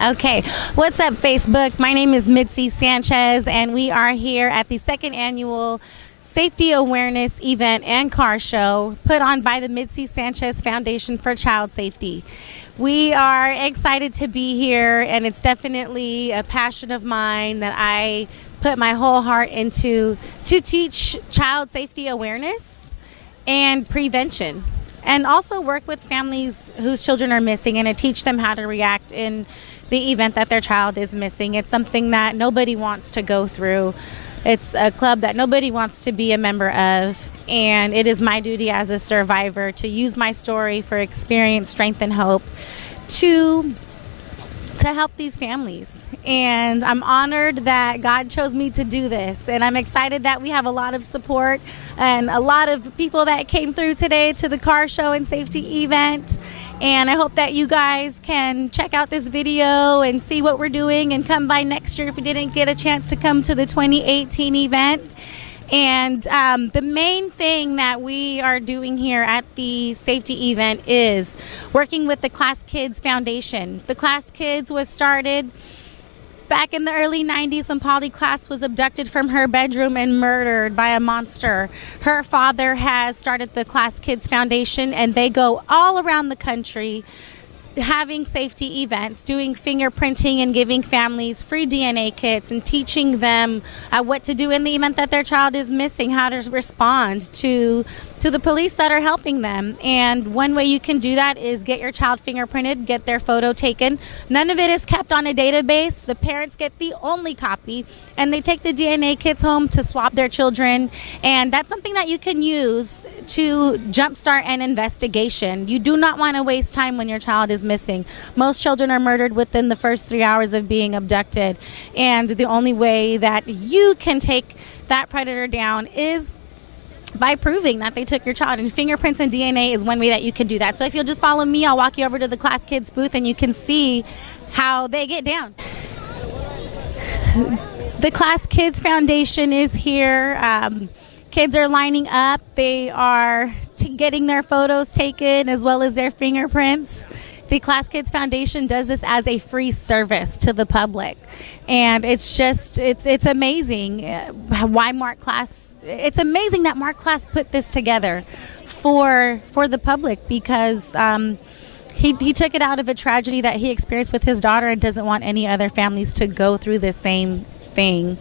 Okay, what's up, Facebook? My name is Midsi Sanchez, and we are here at the second annual Safety Awareness Event and Car Show put on by the Midsi Sanchez Foundation for Child Safety. We are excited to be here, and it's definitely a passion of mine that I put my whole heart into to teach child safety awareness and prevention, and also work with families whose children are missing and to teach them how to react in the event that their child is missing. It's something that nobody wants to go through. It's a club that nobody wants to be a member of, and it is my duty as a survivor to use my story for experience, strength, and hope to help these families. And I'm honored that God chose me to do this, and I'm excited that we have a lot of support and a lot of people that came through today to the car show and safety event. And I hope that you guys can check out this video and see what we're doing and come by next year if you didn't get a chance to come to the 2018 event. And the main thing that we are doing here at the safety event is working with the Class Kids Foundation. The Class Kids was started back in the early 90s when Polly Klaas was abducted from her bedroom and murdered by a monster. Her father has started the Class Kids Foundation, and they go all around the country having safety events, doing fingerprinting and giving families free DNA kits and teaching them what to do in the event that their child is missing, how to respond to the police that are helping them. And one way you can do that is get your child fingerprinted, get their photo taken. None of it is kept on a database. The parents get the only copy, and they take the DNA kits home to swab their children. And that's something that you can use to jumpstart an investigation. You do not want to waste time when your child is missing. Most children are murdered within the first 3 hours of being abducted. And the only way that you can take that predator down is by proving that they took your child, and fingerprints and DNA is one way that you can do that. So if you'll just follow me, I'll walk you over to the Class Kids booth and you can see how they get down. The Class Kids Foundation is here. Kids are lining up. They are getting their photos taken as well as their fingerprints. The Class Kids Foundation does this as a free service to the public. And it's amazing why Mark Klaas, it's amazing that Mark Klaas put this together for the public, because he took it out of a tragedy that he experienced with his daughter and doesn't want any other families to go through the same thing.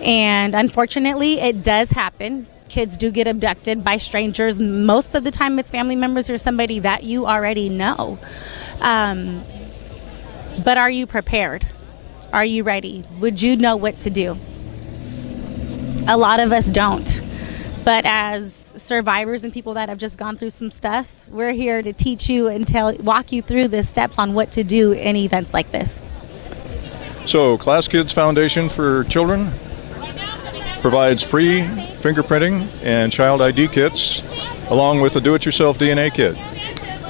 And unfortunately, it does happen. Kids do get abducted by strangers. Most of the time it's family members or somebody that you already know. But are you prepared? Are you ready? Would you know what to do? A lot of us don't. But as survivors and people that have just gone through some stuff, we're here to teach you and walk you through the steps on what to do in events like this. So, Class Kids Foundation for Children provides free fingerprinting and child ID kits, along with a do-it-yourself DNA kit.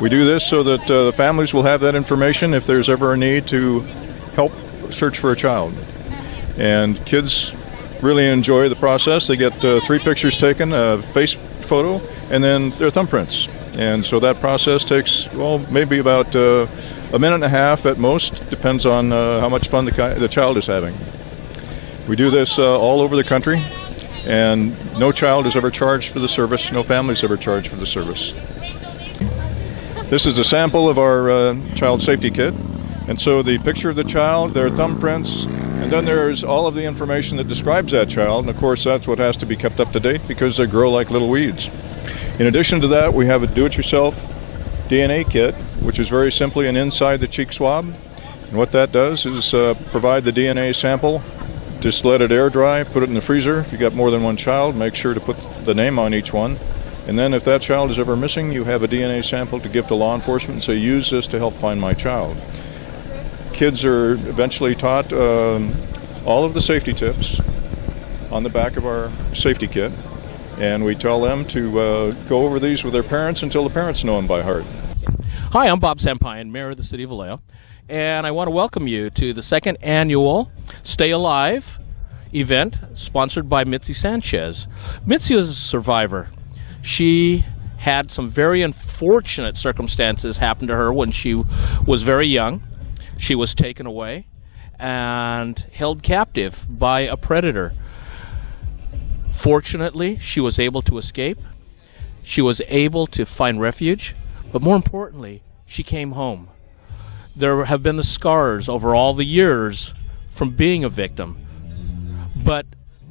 We do this so that the families will have that information if there's ever a need to help search for a child. And kids really enjoy the process. They get 3 pictures taken, a face photo, and then their thumbprints. And so that process takes, well, maybe about a minute and a half at most, depends on how much fun the child is having. We do this all over the country, and no child is ever charged for the service, no family is ever charged for the service. This is a sample of our child safety kit, and so the picture of the child, their thumbprints, and then there's all of the information that describes that child, and of course that's what has to be kept up to date because they grow like little weeds. In addition to that, we have a do-it-yourself DNA kit, which is very simply an inside the cheek swab, and what that does is provide the DNA sample. Just let it air dry, put it in the freezer. If you got more than one child, make sure to put the name on each one. And then if that child is ever missing, you have a DNA sample to give to law enforcement and say, use this to help find my child. Kids are eventually taught all of the safety tips on the back of our safety kit, and we tell them to go over these with their parents until the parents know them by heart. Hi, I'm Bob Sampine, Mayor of the City of Vallejo, and I want to welcome you to the second annual Stay Alive event sponsored by Midsi Sanchez. Midsi is a survivor. She had some very unfortunate circumstances happen to her when she was very young. She was taken away and held captive by a predator. Fortunately, she was able to escape. She was able to find refuge, but more importantly, she came home. There have been the scars over all the years from being a victim. But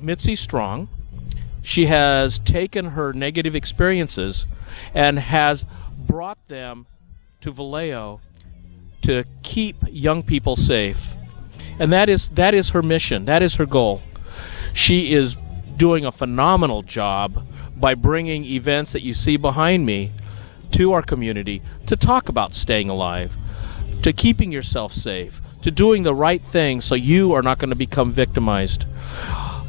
Midsi's strong. She has taken her negative experiences and has brought them to Vallejo to keep young people safe. And that is her mission. That is her goal. She is doing a phenomenal job by bringing events that you see behind me to our community to talk about staying alive, to keeping yourself safe, to doing the right thing so you are not going to become victimized.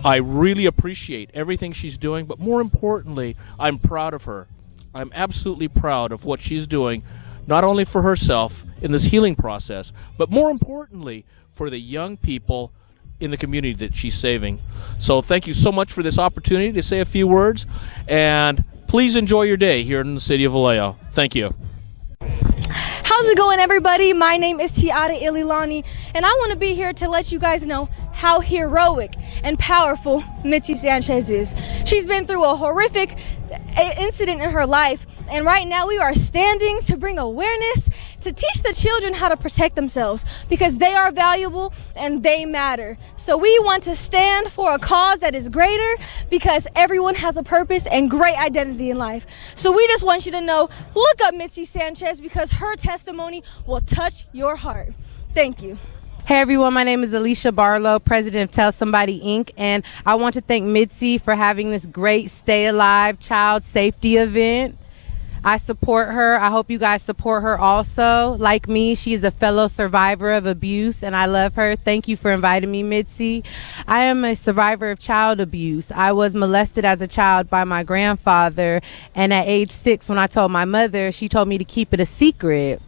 I really appreciate everything she's doing, but more importantly, I'm proud of her. I'm absolutely proud of what she's doing, not only for herself in this healing process, but more importantly, for the young people in the community that she's saving. So thank you so much for this opportunity to say a few words, and please enjoy your day here in the city of Vallejo. Thank you. How's it going, everybody? My name is Tiara Ililani, and I want to be here to let you guys know how heroic and powerful Midsi Sanchez is. She's been through a horrific incident in her life, and right now we are standing to bring awareness to teach the children how to protect themselves, because they are valuable and they matter. So we want to stand for a cause that is greater, because everyone has a purpose and great identity in life. So we just want you to know, look up Midsi Sanchez, because her testimony will touch your heart. Thank you. Hey everyone, my name is Alicia Barlow, president of Tell Somebody Inc., and I want to thank Midsi for having this great Stay Alive child safety event. I support her. I hope you guys support her also. Like me, she is a fellow survivor of abuse, and I love her. Thank you for inviting me, Midsi. I am a survivor of child abuse. I was molested as a child by my grandfather, and at age 6, when I told my mother, she told me to keep it a secret.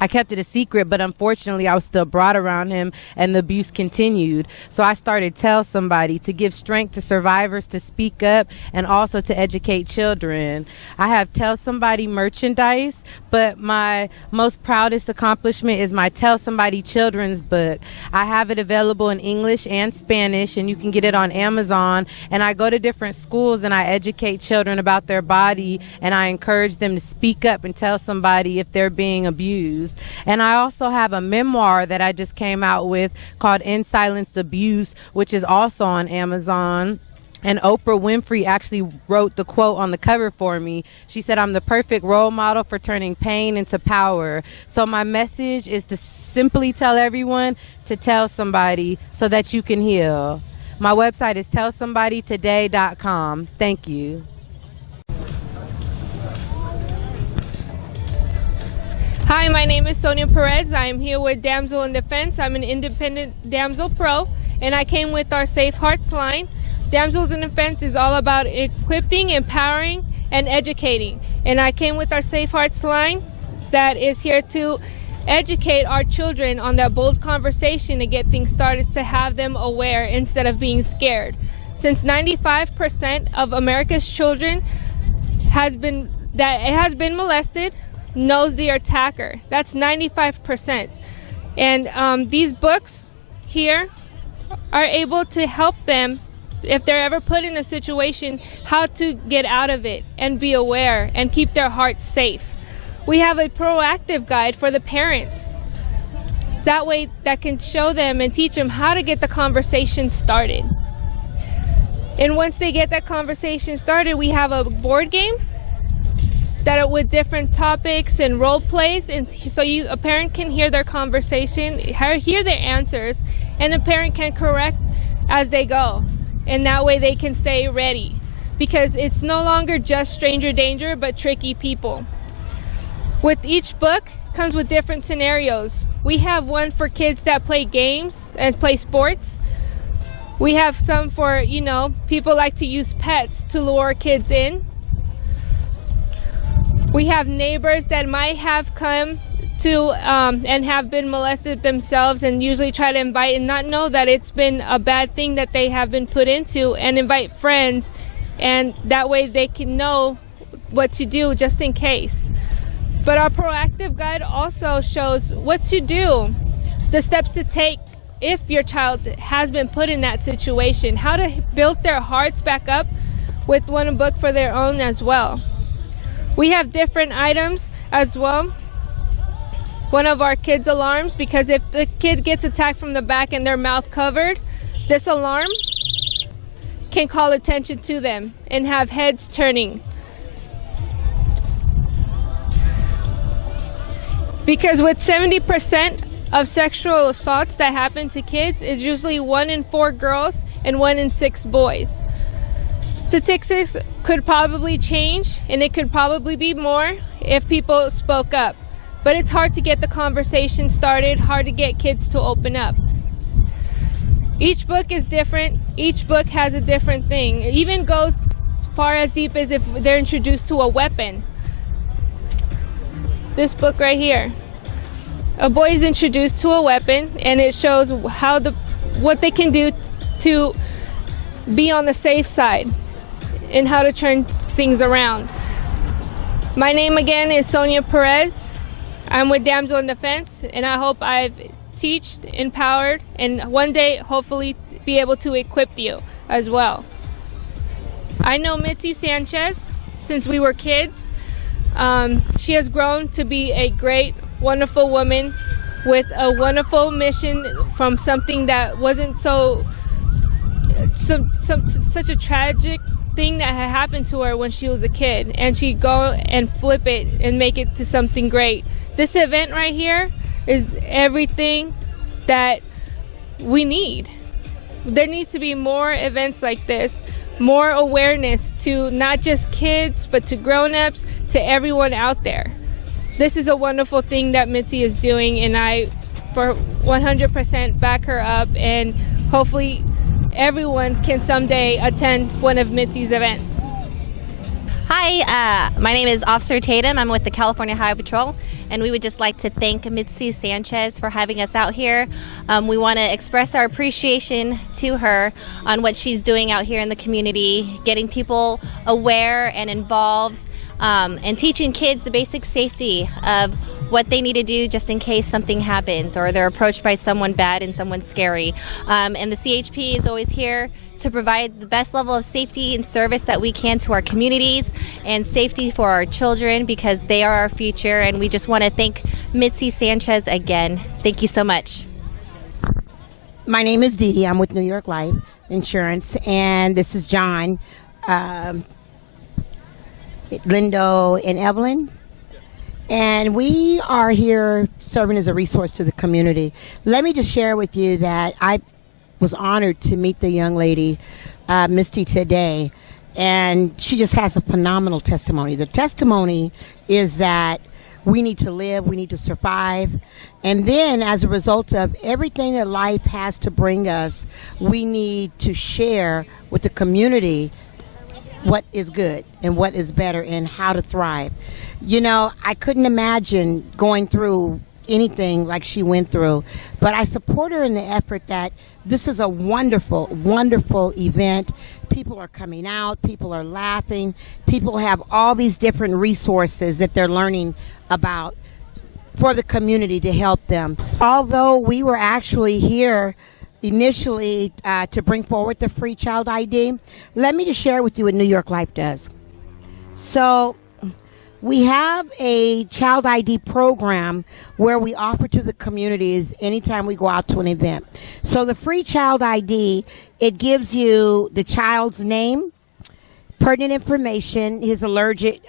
I kept it a secret, but unfortunately I was still brought around him and the abuse continued. So I started Tell Somebody to give strength to survivors to speak up and also to educate children. I have Tell Somebody merchandise, but my most proudest accomplishment is my Tell Somebody children's book. I have it available in English and Spanish, and you can get it on Amazon. And I go to different schools and I educate children about their body, and I encourage them to speak up and tell somebody if they're being abused. And I also have a memoir that I just came out with called In Silence Abuse, which is also on Amazon. And Oprah Winfrey actually wrote the quote on the cover for me. She said, "I'm the perfect role model for turning pain into power." So my message is to simply tell everyone to tell somebody so that you can heal. My website is tellsomebodytoday.com. Thank you. Hi, my name is Sonia Perez. I am here with Damsel in Defense. I'm an independent Damsel Pro, and I came with our Safe Hearts line. Damsels in Defense is all about equipping, empowering, and educating. And I came with our Safe Hearts line that is here to educate our children on that bold conversation to get things started, to have them aware instead of being scared. Since 95% of America's children has been molested, knows the attacker. That's 95%. And these books here are able to help them, if they're ever put in a situation, how to get out of it and be aware and keep their hearts safe. We have a proactive guide for the parents. That way, that can show them and teach them how to get the conversation started. And once they get that conversation started, we have a board game that are with different topics and role plays, and so a parent can hear their conversation, hear their answers, and the parent can correct as they go, and that way they can stay ready, because it's no longer just stranger danger but tricky people. With each book comes with different scenarios. We have one for kids that play games and play sports. We have some for, people like to use pets to lure kids in. We have neighbors that might have come to and have been molested themselves, and usually try to invite and not know that it's been a bad thing that they have been put into, and invite friends, and that way they can know what to do just in case. But our proactive guide also shows what to do the steps to take if your child has been put in that situation, how to build their hearts back up with one book for their own as well. We have different items as well. One of our kids' alarms, because if the kid gets attacked from the back and their mouth covered, this alarm can call attention to them and have heads turning. Because with 70% of sexual assaults that happen to kids, is usually 1 in 4 girls and 1 in 6 boys. Statistics could probably change, and it could probably be more if people spoke up. But it's hard to get the conversation started, hard to get kids to open up. Each book is different. Each book has a different thing. It even goes far as deep as if they're introduced to a weapon. This book right here. A boy is introduced to a weapon, and it shows what they can do to be on the safe side and how to turn things around. My name again is Sonia Perez. I'm with Damsel in Defense, and I hope I've taught, empowered, and one day hopefully be able to equip you as well. I know Midsi Sanchez since we were kids. She has grown to be a great, wonderful woman with a wonderful mission from something that wasn't such a tragic thing that had happened to her when she was a kid, and she go and flip it and make it to something great. This event right here is everything that we need. There needs to be more events like this, more awareness to not just kids, but to grown-ups, to everyone out there. This is a wonderful thing that Midsi is doing, and I, for 100%, back her up, and hopefully everyone can someday attend one of Midsi's events. Hi, my name is Officer Tatum. I'm with the California Highway Patrol, and we would just like to thank Midsi Sanchez for having us out here. We want to express our appreciation to her on what she's doing out here in the community, getting people aware and involved, and teaching kids the basic safety of what they need to do just in case something happens or they're approached by someone bad and someone scary. And the CHP is always here to provide the best level of safety and service that we can to our communities and safety for our children, because they are our future. And we just want to thank Midsi Sanchez again. Thank you so much. My name is Dee Dee. I'm with New York Life Insurance, and this is John, Lindo, and Evelyn. And we are here serving as a resource to the community. Let me just share with you that I was honored to meet the young lady, Misty, today. And she just has a phenomenal testimony. The testimony is that we need to live, we need to survive. And then as a result of everything that life has to bring us, we need to share with the community what is good and what is better and how to thrive. You know, I couldn't imagine going through anything like she went through, but I support her in the effort that this is a wonderful, wonderful event. People are coming out, people are laughing, people have all these different resources that they're learning about for the community to help them. Although we were actually here initially to bring forward the free child ID, let me just share with you what New York Life does. So we have a child ID program where we offer to the communities anytime we go out to an event. So the free child ID, it gives you the child's name, pertinent information, his allergic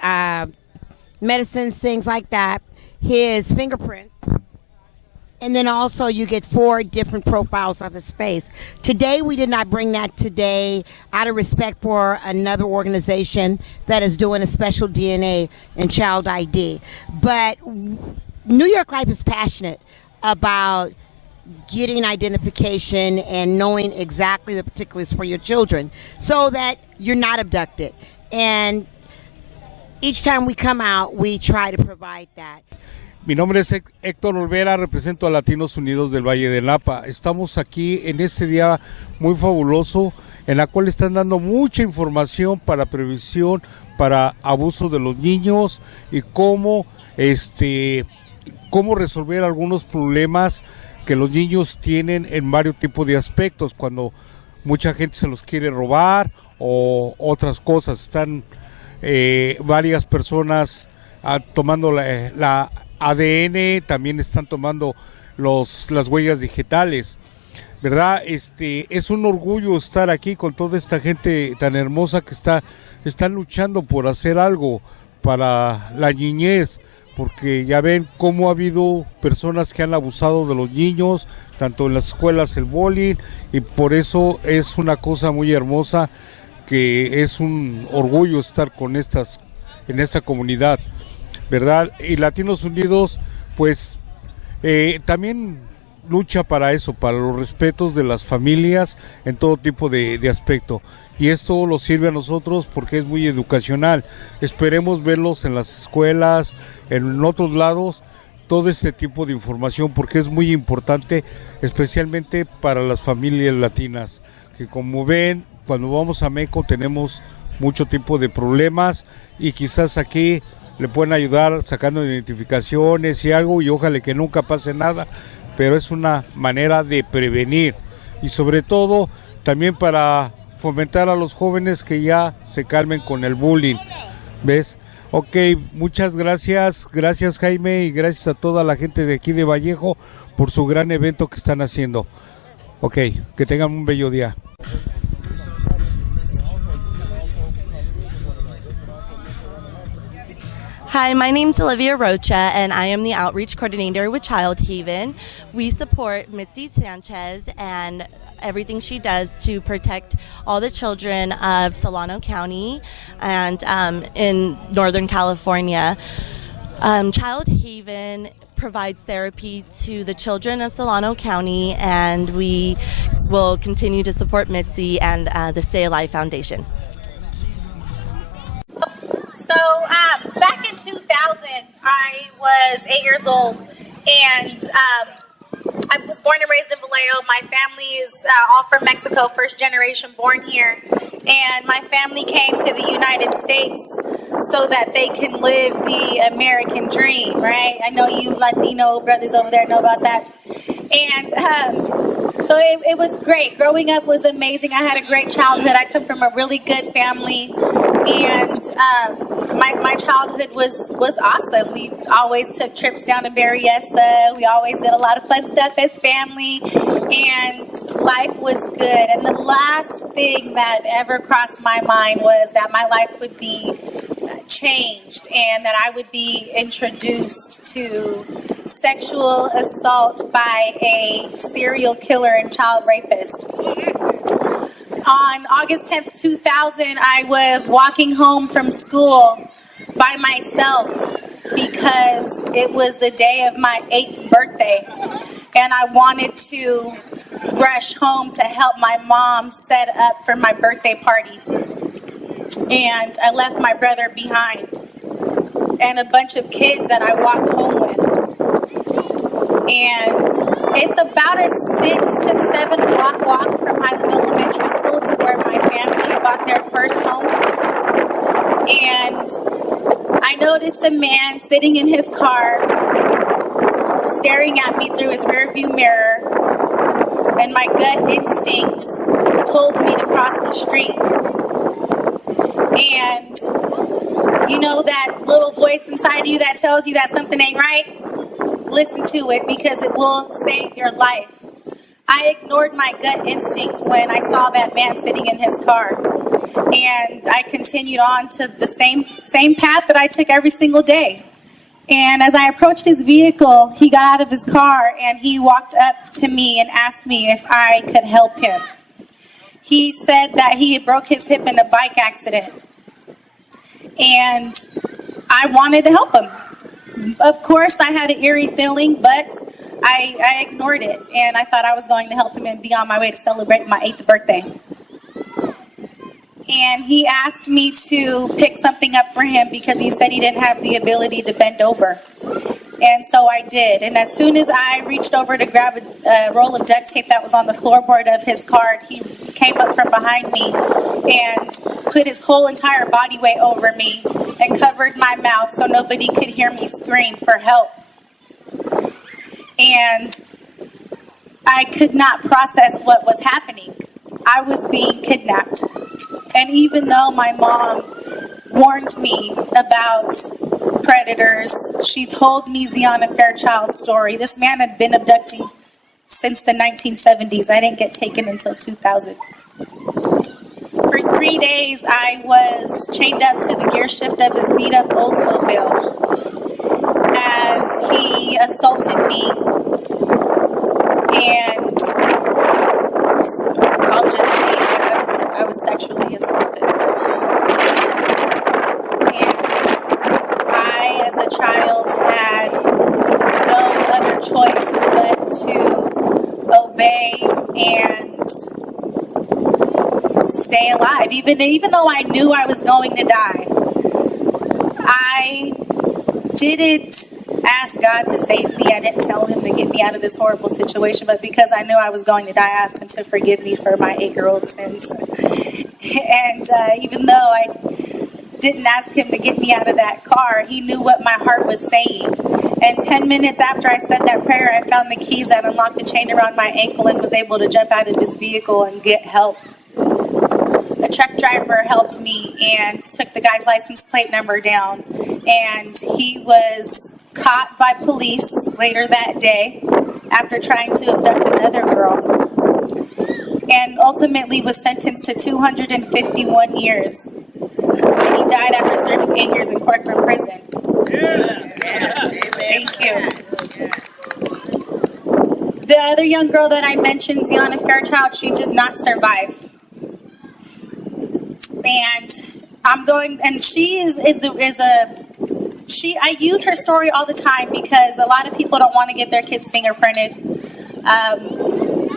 medicines, things like that, his fingerprints, and then also you get 4 different profiles of his face. Today, we did not bring that today out of respect for another organization that is doing a special DNA and child ID. But New York Life is passionate about getting identification and knowing exactly the particulars for your children so that you're not abducted. And each time we come out, we try to provide that. Mi nombre es Héctor Olvera, represento a Latinos Unidos del Valle de Napa. Estamos aquí en este día muy fabuloso, en la cual están dando mucha información para prevención, para abuso de los niños y cómo resolver algunos problemas que los niños tienen en varios tipos de aspectos, cuando mucha gente se los quiere robar o otras cosas. Están varias personas tomando la ADN, también están tomando las huellas digitales, ¿verdad? Es un orgullo estar aquí con toda esta gente tan hermosa que están luchando por hacer algo para la niñez, porque ya ven cómo ha habido personas que han abusado de los niños, tanto en las escuelas, el bullying, y por eso es una cosa muy hermosa, que es un orgullo estar en esta comunidad, ¿verdad? Y Latinos Unidos, pues, también lucha para eso, para los respetos de las familias en todo tipo de aspecto. Y esto nos sirve a nosotros porque es muy educacional. Esperemos verlos en las escuelas, en otros lados, todo este tipo de información, porque es muy importante, especialmente para las familias latinas, que como ven, cuando vamos a México tenemos mucho tipo de problemas, y quizás aquí le pueden ayudar sacando identificaciones y algo, y ojalá que nunca pase nada, pero es una manera de prevenir, y sobre todo también para fomentar a los jóvenes que ya se calmen con el bullying, ¿ves? Ok, muchas gracias Jaime, y gracias a toda la gente de aquí de Vallejo por su gran evento que están haciendo. Ok, que tengan un bello día. Hi, my name's Olivia Rocha, and I am the Outreach Coordinator with Child Haven. We support Midsi Sanchez and everything she does to protect all the children of Solano County and in Northern California. Child Haven provides therapy to the children of Solano County, and we will continue to support Midsi and the Stay Alive Foundation. So back in 2000, I was 8 years old, and I was born and raised in Vallejo. My family is all from Mexico, first generation born here, and my family came to the United States so that they can live the American dream, right? I know you Latino brothers over there know about that. And so it was great. Growing up was amazing. I had a great childhood. I come from a really good family, and my childhood was awesome. We always took trips down to Berryessa. We always did a lot of fun stuff as family, and life was good. And the last thing that ever crossed my mind was that my life would be changed and that I would be introduced to sexual assault by a serial killer and child rapist. On August 10th, 2000, I was walking home from school by myself because it was the day of my 8th birthday, and I wanted to rush home to help my mom set up for my birthday party. And I left my brother behind and a bunch of kids that I walked home with. And it's about a 6 to 7 block walk from Highland Elementary School to where my family bought their first home. And I noticed a man sitting in his car, staring at me through his rearview mirror, and my gut instinct told me to cross the street. And you know that little voice inside you that tells you that something ain't right? Listen to it, because it will save your life. I ignored my gut instinct when I saw that man sitting in his car, and I continued on to the same path that I took every single day. And as I approached his vehicle, he got out of his car and he walked up to me and asked me if I could help him. He said that he had broke his hip in a bike accident, and I wanted to help him. Of course, I had an eerie feeling, but I ignored it, and I thought I was going to help him and be on my way to celebrate my 8th birthday. And he asked me to pick something up for him because he said he didn't have the ability to bend over. And so I did. And as soon as I reached over to grab a roll of duct tape that was on the floorboard of his car, he came up from behind me and put his whole entire body weight over me and covered my mouth so nobody could hear me scream for help. And I could not process what was happening. I was being kidnapped. And even though my mom warned me about predators, she told me Ziana Fairchild's story. This man had been abducting since the 1970s. I didn't get taken until 2000. For 3 days, I was chained up to the gear shift of his beat-up Oldsmobile as he assaulted me. And I'll just say I was sexually assaulted. And I, as a child, had no other choice but to obey and stay alive. Even though I knew I was going to die, I didn't ask God to save me. I didn't tell him to get me out of this horrible situation, but because I knew I was going to die, I asked him to forgive me for my 8-year-old sins. And even though I didn't ask him to get me out of that car, he knew what my heart was saying. And 10 minutes after I said that prayer, I found the keys that unlocked the chain around my ankle and was able to jump out of his vehicle and get help. A truck driver helped me and took the guy's license plate number down, and he was caught by police later that day after trying to abduct another girl, and ultimately was sentenced to 251 years. And he died after serving 8 years in Corcoran prison. Thank you. The other young girl that I mentioned, Ziana Fairchild, she did not survive. And I use her story all the time because a lot of people don't want to get their kids fingerprinted.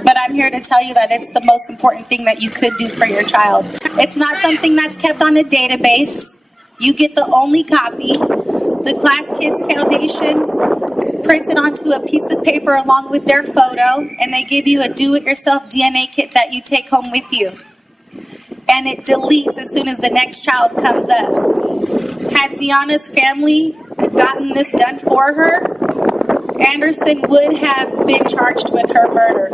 But I'm here to tell you that it's the most important thing that you could do for your child. It's not something that's kept on a database. You get the only copy. The Class Kids Foundation prints it onto a piece of paper along with their photo, and they give you a do-it-yourself DNA kit that you take home with you. And it deletes as soon as the next child comes up. Had Ziana's family gotten this done for her, Anderson would have been charged with her murder.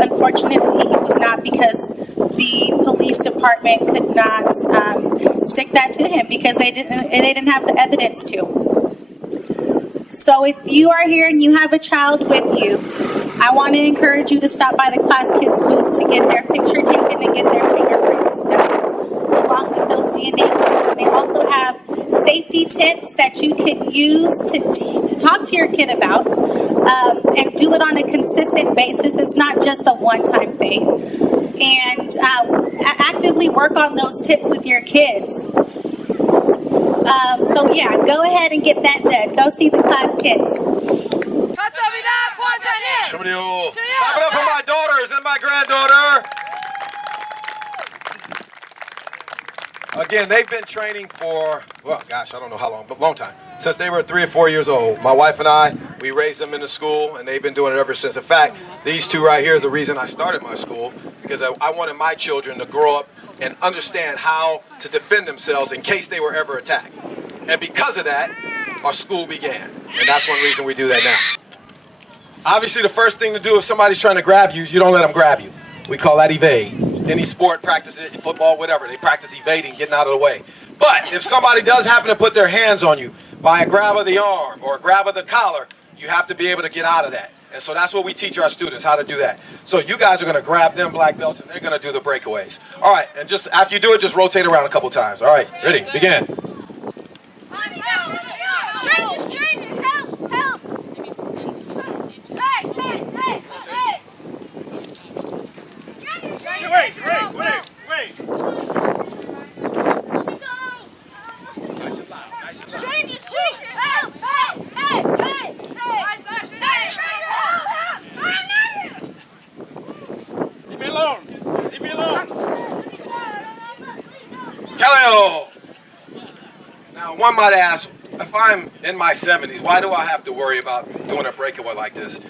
Unfortunately, he was not, because the police department could not stick that to him because they didn't have the evidence to. So if you are here and you have a child with you, I want to encourage you to stop by the Class Kids booth to get their picture taken and get their fingerprints done, along with those DNA kits. And they also have safety tips that you can use to talk to your kid about, and do it on a consistent basis. It's not just a one-time thing. And actively work on those tips with your kids. So yeah, go ahead and get that done. Go see the Class Kids. Clap it up for my daughters and my granddaughter. Again, they've been training for, well, gosh, I don't know how long, but a long time. Since they were 3 or 4 years old. My wife and I, we raised them in the school, and they've been doing it ever since. In fact, these two right here is the reason I started my school, because I wanted my children to grow up and understand how to defend themselves in case they were ever attacked. And because of that, our school began. And that's one reason we do that now. Obviously, the first thing to do if somebody's trying to grab you, you don't let them grab you. We call that evade. Any sport, practice it, football, whatever. They practice evading, getting out of the way. But if somebody does happen to put their hands on you by a grab of the arm or a grab of the collar, you have to be able to get out of that. And so that's what we teach our students, how to do that. So you guys are going to grab them black belts, and they're going to do the breakaways. All right, and just after you do it, just rotate around a couple times. All right, ready, begin. Wait. Nice and loud, nice and loud. Leave me alone. Calio. Now, one might ask, if I'm in my 70s, why do I have to worry about doing a breakaway like this?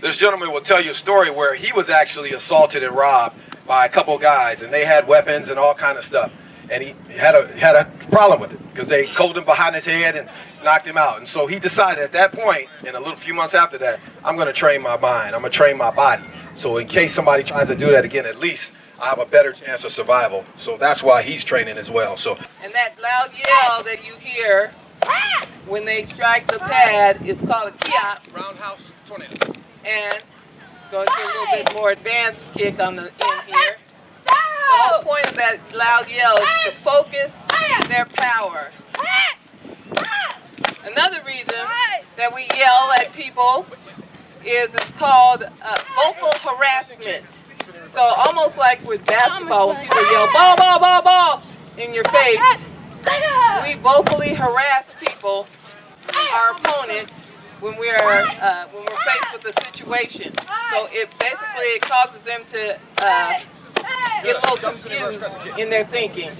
This gentleman will tell you a story where he was actually assaulted and robbed by a couple guys, and they had weapons and all kind of stuff. and he had a problem with it because they cold him behind his head and knocked him out. And so he decided at that point, and a few months after that, I'm going to train my mind. I'm going to train my body. So in case somebody tries to do that again, at least I have a better chance of survival. So that's why he's training as well. So. And that loud yell that you hear when they strike the pad is called a kiap. Roundhouse tornado. And going to a little bit more advanced kick on the end here. The whole point of that loud yell is to focus their power. Another reason that we yell at people is it's called vocal harassment. So almost like with basketball, when people yell ball, ball, ball, ball in your face, we vocally harass people, our opponent, when we're faced with a situation. So it causes them to get a little confused in their thinking.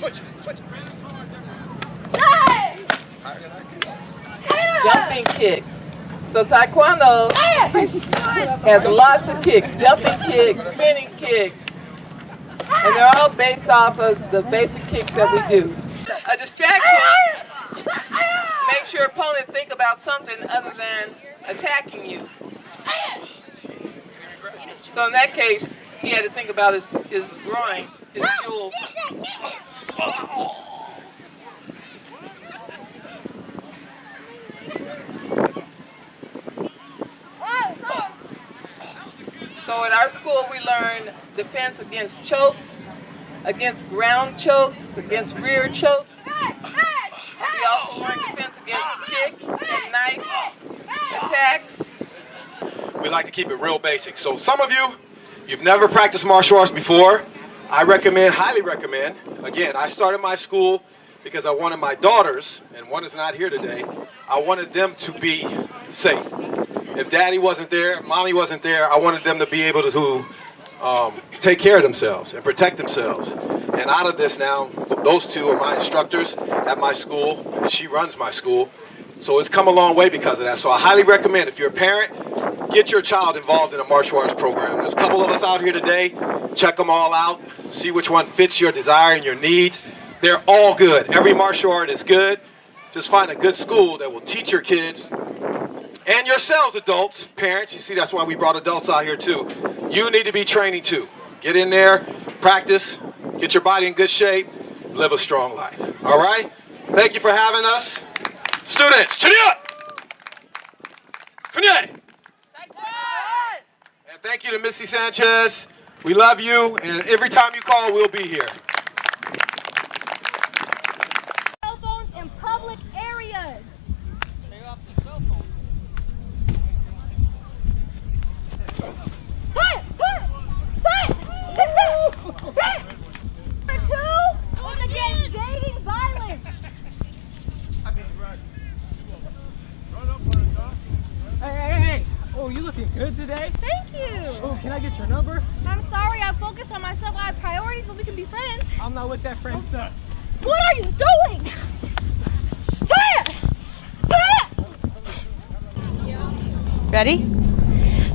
Jumping kicks. So Taekwondo has lots of kicks, jumping kicks, spinning kicks, and they're all based off of the basic kicks that we do. A distraction makes your opponent think about something other than attacking you. So in that case, he had to think about his groin, his jewels. So at our school, we learn defense against chokes, against ground chokes, against rear chokes. We also learn defense against stick and knife attacks. We like to keep it real basic. So some of you've never practiced martial arts before. I recommend, highly recommend. Again, I started my school because I wanted my daughters, and one is not here today, I wanted them to be safe. If daddy wasn't there, mommy wasn't there, I wanted them to be able to take care of themselves and protect themselves. And out of this now, those two are my instructors at my school, and she runs my school. So it's come a long way because of that. So I highly recommend, if you're a parent, get your child involved in a martial arts program. There's a couple of us out here today. Check them all out. See which one fits your desire and your needs. They're all good. Every martial art is good. Just find a good school that will teach your kids and yourselves, adults, parents. You see, that's why we brought adults out here too. You need to be training too. Get in there, practice, get your body in good shape, live a strong life. All right? Thank you for having us. Students, Chiniya! Kunye! And thank you to Midsi Sanchez. We love you, and every time you call, we'll be here. Cell phones in public areas. Against dating violence. Hey. Oh, you looking good today? Thank you. Oh, can I get your number? I'm sorry, I focused on myself. I have priorities, but we can be friends. I'm not with that friend stuff. What are you doing? Ready?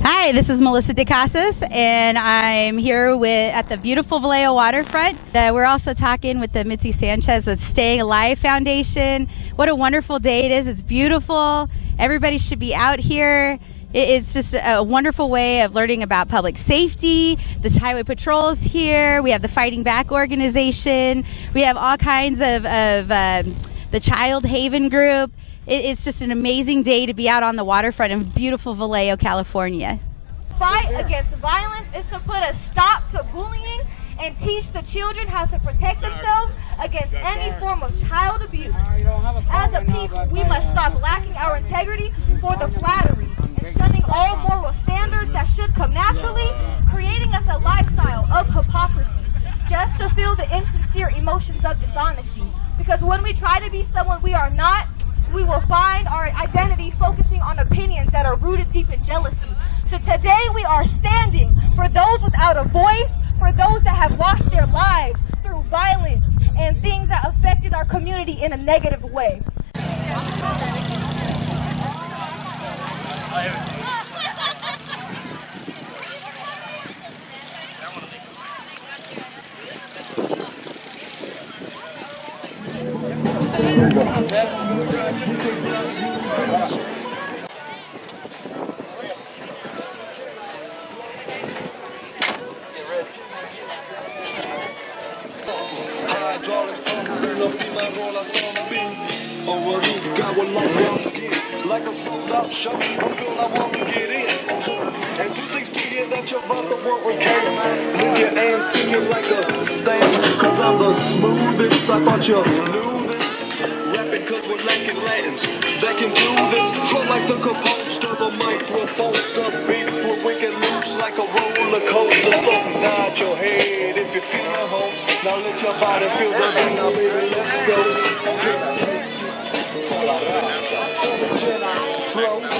Hi, this is Melissa DeCasas, and I'm here at the beautiful Vallejo waterfront. We're also talking with the Midsi Sanchez with Staying Alive Foundation. What a wonderful day it is. It's beautiful. Everybody should be out here. It's just a wonderful way of learning about public safety. This highway patrols here. We have the Fighting Back organization. We have all kinds of the Child Haven group. It's just an amazing day to be out on the waterfront in beautiful Vallejo, California. Fight against violence is to put a stop to bullying and teach the children how to protect themselves against any form of child abuse. As a people, we must stop lacking our integrity for the flattery and shunning all moral standards that should come naturally, creating us a lifestyle of hypocrisy just to feel the insincere emotions of dishonesty. Because when we try to be someone we are not, we will find our identity focusing on opinions that are rooted deep in jealousy. So today we are standing for those without a voice, for those that have lost their lives through violence and things that affected our community in a negative way. Hydraulics pumping up in my roll, I start to beat. Over here, got one long brown skin. Like a sold out show, I'm girl, I want to get in. And do things to you that you're about to want repair. Move your hands to you like a stand. Cause I'm the smoothest, I thought you knew this. Rapping cause we're lacking Latins that can do this. Flow like the compost of the microphone. Stuff beats where we get loose like a roller coaster. So nod your head if you feel the homes. Now let your body feel the beat. Now baby, let's go. Flow.